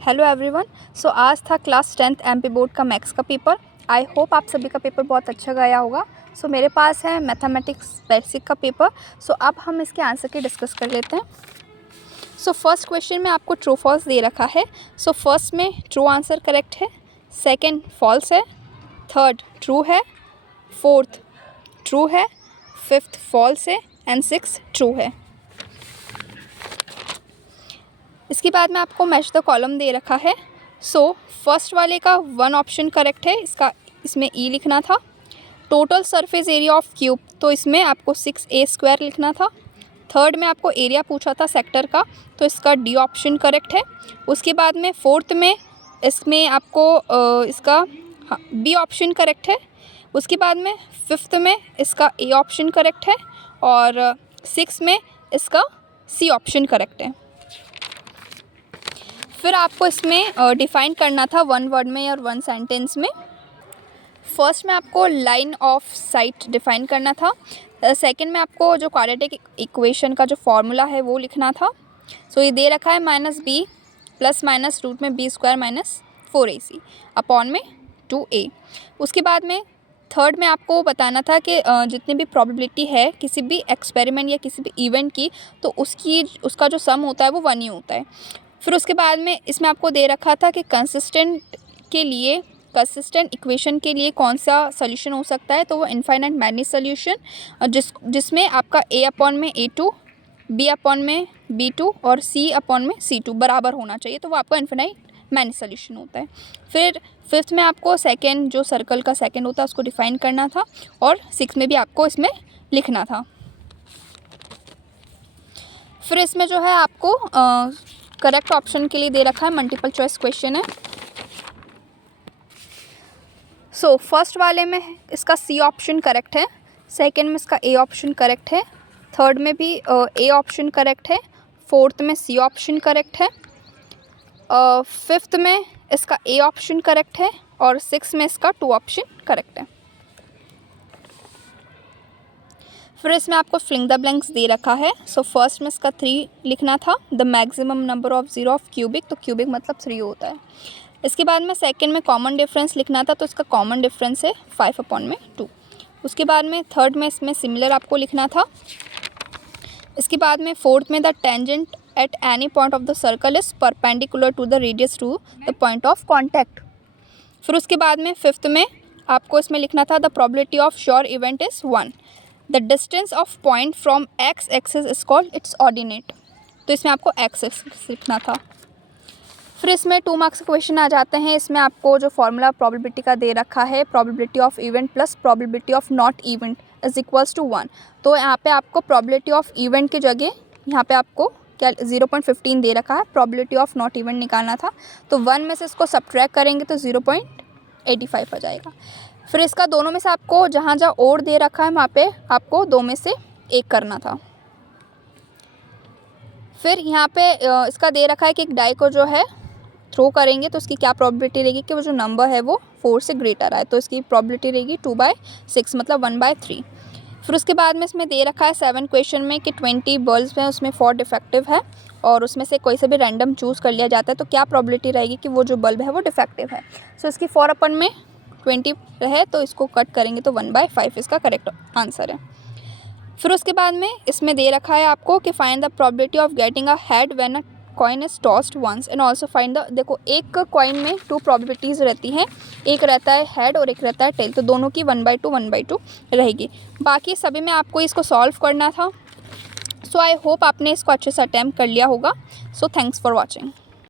Hello everyone. सो आज था class 10th MP board का मैथ्स का पेपर। आई होप आप सभी का पेपर बहुत अच्छा गया होगा। सो मेरे पास है मैथमेटिक्स बेसिक का पेपर। सो अब हम इसके आंसर के डिस्कस कर लेते हैं। सो फर्स्ट क्वेश्चन में आपको ट्रू फॉल्स दे रखा है। सो फर्स्ट में ट्रू आंसर करेक्ट है, सेकंड फॉल्स है, थर्ड ट्रू है, फोर्थ ट्रू है, फिफ्थ फॉल्स है एंड सिक्स ट्रू है। इसके बाद में आपको मैच द कॉलम दे रखा है। सो फर्स्ट वाले का वन ऑप्शन करेक्ट है, इसमें ई लिखना था। Total surface area of cube, तो इसमें आपको 6a² लिखना था। थर्ड में आपको एरिया पूछा था सेक्टर का, तो इसका डी ऑप्शन करेक्ट है। उसके बाद में फोर्थ में इसमें आपको इसका बी ऑप्शन करेक्ट है। उसके बाद में फिफ्थ में इसका ए ऑप्शन करेक्ट है और सिक्स में इसका सी ऑप्शन करेक्ट है। फिर आपको इसमें डिफ़ाइन करना था वन वर्ड में और वन सेंटेंस में। फर्स्ट में आपको लाइन ऑफ साइट डिफ़ाइन करना था। सेकंड में आपको जो क्वाड्रेटिक इक्वेशन का जो फॉर्मूला है वो लिखना था। सो ये दे रखा है -b प्लस माइनस रूट में b² - 4ac अपॉन में 2a। उसके बाद में थर्ड में आपको बताना था कि जितनी भी प्रोबेबिलिटी है किसी भी एक्सपेरिमेंट या किसी भी इवेंट की, तो उसका जो सम होता है वो 1 ही होता है। फिर उसके बाद में इसमें आपको दे रखा था कि कंसिस्टेंट इक्वेशन के लिए कौन सा सोल्यूशन हो सकता है, तो वो इनफाइनाइट मैनी सोल्यूशन, जिसमें आपका a अपॉन में a2, b अपॉन में b2 और c अपॉन में c2 बराबर होना चाहिए, तो वो आपका इनफाइनाइट मैनी सोल्यूशन होता है। फिर फिफ्थ में आपको सेकेंड जो सर्कल का सेकेंड होता है उसको डिफाइन करना था और सिक्स में भी आपको इसमें लिखना था। फिर इसमें जो है आपको करेक्ट ऑप्शन के लिए दे रखा है, मल्टीपल चॉइस क्वेश्चन है। सो फर्स्ट वाले में इसका सी ऑप्शन करेक्ट है, सेकंड में इसका ए ऑप्शन करेक्ट है, थर्ड में भी ए ऑप्शन करेक्ट है, फोर्थ में सी ऑप्शन करेक्ट है, फिफ्थ में इसका ए ऑप्शन करेक्ट है और सिक्स में इसका 2 ऑप्शन करेक्ट है। फिर इसमें आपको फिलिंग द ब्लैंक्स दे रखा है। सो फर्स्ट में इसका 3 लिखना था। The maximum number of zero of cubic, तो क्यूबिक मतलब 3 होता है। इसके बाद में सेकंड में कॉमन डिफरेंस लिखना था, तो इसका कॉमन डिफरेंस है 5 अपॉन में 2। उसके बाद में थर्ड में इसमें सिमिलर आपको लिखना था। इसके बाद में फोर्थ में the tangent at any point of the circle is perpendicular to the radius to the point of contact. फिर उसके बाद में फिफ्थ में आपको इसमें लिखना था the probability of sure event is 1। The distance of point from x axis is called its ordinate, तो इसमें आपको एक्स एक्सिस लिखना था। फिर इसमें 2 मार्क्स क्वेश्चन आ जाते हैं। इसमें आपको जो फॉर्मूला प्रोबेबिलिटी का दे रखा है, probability of event plus probability of not event is equals to 1। तो यहाँ पे आपको प्रोबेबिलिटी ऑफ इवेंट की जगह यहाँ पे आपको क्या 0.15 दे रखा है, प्रोबेबिलिटी ऑफ नॉट इवेंट निकालना था, तो 1 में से इसको सब्ट्रैक्ट करेंगे तो 0.85 आ जाएगा। फिर इसका दोनों में से आपको जहाँ जहाँ और दे रखा है वहाँ पे आपको 2 में से 1 करना था। फिर यहाँ पे इसका दे रखा है कि एक डाई को जो है थ्रो करेंगे तो उसकी क्या प्रोबेबिलिटी रहेगी कि वो जो नंबर है वो 4 से ग्रेटर आए, तो इसकी प्रोबेबिलिटी रहेगी 2/6 मतलब 1/3। फिर उसके बाद में इसमें दे रखा है 7 क्वेश्चन में कि 20 बल्ब्स हैं, उसमें 4 डिफेक्टिव है और उसमें से कोई से भी रैंडम चूज़ कर लिया जाता है, तो क्या प्रोबेबिलिटी रहेगी कि वो जो बल्ब है वो डिफेक्टिव है। सो इसकी 4 अपन में 20 रहे तो इसको कट करेंगे तो 1/5 इसका करेक्ट आंसर है। फिर उसके बाद में इसमें दे रखा है आपको कि find the probability of getting a head when a coin is tossed once and also find the, देखो एक कॉइन में 2 प्रोबेबिलिटीज़ रहती हैं, एक रहता है हेड और एक रहता है टेल, तो दोनों की 1/2 1/2 रहेगी। बाकी सभी में आपको इसको सॉल्व करना था। सो आई होप आपने इसको अच्छे से अटैम्प्ट कर लिया होगा। So thanks for watching.